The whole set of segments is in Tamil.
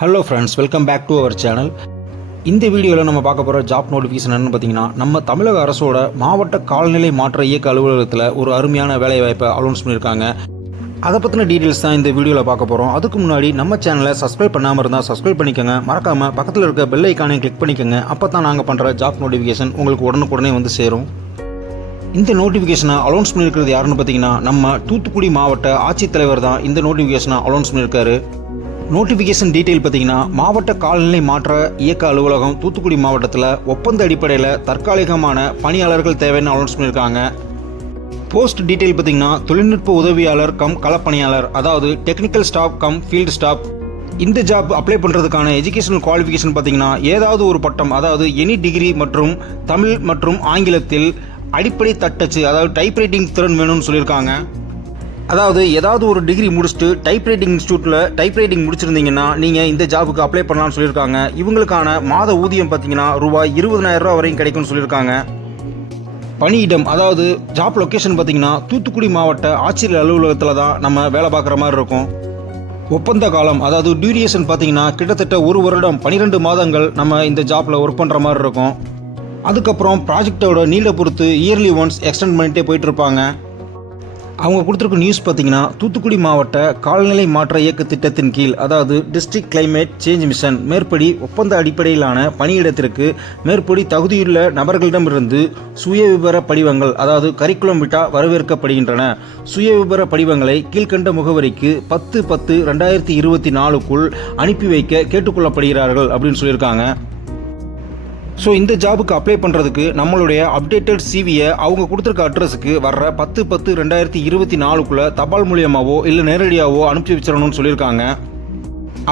Hello friends, welcome back to our channel. இந்த வீடியோவில் நம்ம பார்க்க போகிற ஜாப் நோட்டிஃபிகேஷன் என்னென்னு பார்த்தீங்கன்னா, நம்ம தமிழக அரசோட மாவட்ட காலநிலை மாற்ற இயக்க அலுவலகத்தில் ஒரு அருமையான வேலைவாய்ப்பை அனௌன்ஸ் பண்ணியிருக்காங்க. அதை பற்றின டீட்டெயில்ஸ் தான் இந்த வீடியோவில் பார்க்க போகிறோம். அதுக்கு முன்னாடி நம்ம சேனலை சப்ஸ்கிரைப் பண்ணாமல் இருந்தால் சப்ஸ்கிரைப் பண்ணிக்கோங்க. மறக்காமல் பக்கத்தில் இருக்க பெல் ஐக்கானை கிளிக் பண்ணிக்கோங்க. அப்போ தான் நாங்கள் பண்ணுற ஜாப் நோட்டிஃபிகேஷன் உங்களுக்கு உடனுக்குடனே வந்து சேரும். இந்த நோட்டிஃபிகேஷனை அனௌன்ஸ் பண்ணியிருக்கிறது யாருன்னு பார்த்தீங்கன்னா, நம்ம தூத்துக்குடி மாவட்ட ஆட்சித்தலைவர் தான் இந்த நோட்டிஃபிகேஷனை அனௌன்ஸ் பண்ணியிருக்காரு. நோட்டிஃபிகேஷன் டீட்டெயில் பார்த்தீங்கன்னா, மாவட்ட காலநிலை மாற்ற இயக்க அலுவலகம் தூத்துக்குடி மாவட்டத்தில் ஒப்பந்த அடிப்படையில் தற்காலிகமான பணியாளர்கள் தேவைன்னு அனௌன்ஸ் பண்ணியிருக்காங்க. போஸ்ட் டீட்டெயில் பார்த்தீங்கன்னா, தொழில்நுட்ப உதவியாளர் கம் களப்பணியாளர், அதாவது technical staff come field staff. இந்த ஜாப் அப்ளை பண்ணுறதுக்கான எஜுகேஷனல் குவாலிஃபிகேஷன் பார்த்தீங்கன்னா, ஏதாவது ஒரு பட்டம், அதாவது எனி டிகிரி மற்றும் தமிழ் மற்றும் ஆங்கிலத்தில் அடிப்படை தட்டச்சு, அதாவது டைப்ரைட்டிங் திறன் வேணும்னு சொல்லியிருக்காங்க. அதாவது ஏதாவது ஒரு டிகிரி முடிச்சுட்டு டைப்ரைட்டிங் இன்ஸ்டியூட்டில் டைப்ரைட்டிங் முடிச்சிருந்தீங்கன்னா நீங்கள் இந்த ஜாபுக்கு அப்ளை பண்ணலாம்னு சொல்லியிருக்காங்க. இவங்களுக்கான மாத ஊதியம் பார்த்தீங்கன்னா ரூபாய் 20,000 வரையும் கிடைக்கும்னு சொல்லியிருக்காங்க. பணியிடம், அதாவது ஜாப் லொக்கேஷன் பார்த்தீங்கன்னா, தூத்துக்குடி மாவட்ட ஆட்சியர் அலுவலகத்தில் தான் நம்ம வேலை பார்க்குற மாதிரி இருக்கும். ஒப்பந்த காலம், அதாவது டியூரேஷன் பார்த்தீங்கன்னா கிட்டத்தட்ட 1 வருடம் 12 மாதங்கள் நம்ம இந்த ஜாப்பில் ஒர்க் பண்ணுற மாதிரி இருக்கும். அதுக்கப்புறம் ப்ராஜெக்டோட நீளை பொறுத்து இயர்லி ஒன்ஸ் எக்ஸ்டெண்ட் பண்ணிட்டே போயிட்டு இருப்பாங்க. அவங்க கொடுத்துருக்க நியூஸ் பார்த்தீங்கன்னா, தூத்துக்குடி மாவட்ட காலநிலை மாற்ற இயக்க திட்டத்தின் கீழ், அதாவது டிஸ்ட்ரிக்ட் கிளைமேட் சேஞ்ச் மிஷன் மேற்படி ஒப்பந்த அடிப்படையிலான பணியிடத்திற்கு மேற்படி தகுதியுள்ள நபர்களிடமிருந்து சுய விபர படிவங்கள், அதாவது கரிக்குலம் விட்டா வரவேற்கப்படுகின்றன. சுய விபர படிவங்களை கீழ்கண்ட முகவரிக்கு 10/10/2024க்குள் அனுப்பி வைக்க கேட்டுக்கொள்ளப்படுகிறார்கள் அப்படின்னு சொல்லியிருக்காங்க. ஸோ இந்த ஜாபுக்கு அப்ளை பண்ணுறதுக்கு நம்மளுடைய அப்டேட்டட் சிவியை அவங்க கொடுத்துருக்க அட்ரஸுக்கு வர்ற 10/10/2024க்குள்ளே தபால் மூலியமாகவோ இல்லை நேரடியாகவோ அனுப்பி வச்சிடணும்னு சொல்லியிருக்காங்க.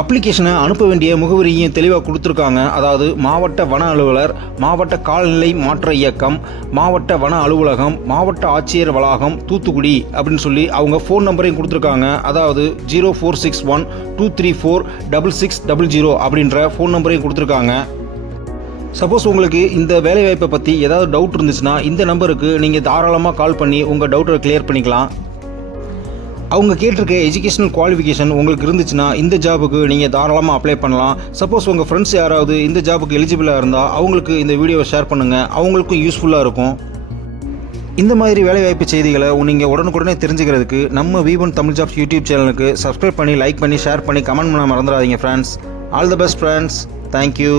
அப்ளிகேஷனை அனுப்ப வேண்டிய முகவரியும் தெளிவாக கொடுத்துருக்காங்க. அதாவது மாவட்ட வன அலுவலர், மாவட்ட காலநிலை மாற்ற இயக்கம், மாவட்ட வன அலுவலகம், மாவட்ட ஆட்சியர் வளாகம், தூத்துக்குடி அப்படின்னு சொல்லி அவங்க ஃபோன் நம்பரையும் கொடுத்துருக்காங்க. அதாவது 0461234660 அப்படின்ற ஃபோன் நம்பரையும் கொடுத்துருக்காங்க. சப்போஸ் உங்களுக்கு இந்த வேலைவாய்ப்பை பற்றி ஏதாவது டவுட் இருந்துச்சுன்னா இந்த நம்பருக்கு நீங்கள் தாராளமாக கால் பண்ணி உங்கள் டவுட்டை கிளியர் பண்ணிக்கலாம். அவங்க கேட்டிருக்க எஜுகேஷனல் குவாலிஃபிகேஷன் உங்களுக்கு இருந்துச்சுன்னா இந்த ஜாபுக்கு நீங்கள் தாராளமாக அப்ளை பண்ணலாம். சப்போஸ் உங்கள் ஃப்ரெண்ட்ஸ் யாராவது இந்த ஜாபுக்கு எலிஜிபிளாக இருந்தால் அவங்களுக்கு இந்த வீடியோவை ஷேர் பண்ணுங்கள், அவங்களுக்கும் யூஸ்ஃபுல்லாக இருக்கும். இந்த மாதிரி வேலைவாய்ப்பு செய்திகளை நீங்கள் உடனுக்குடனே தெரிஞ்சுக்கிறதுக்கு நம்ம V1 தமிழ் ஜாப்ஸ் யூடியூப் சேனலுக்கு சப்ஸ்கிரைப் பண்ணி, லைக் பண்ணி, ஷேர் பண்ணி, கமெண்ட் பண்ண மறந்துடாதீங்க friends. All the best friends. Thank you.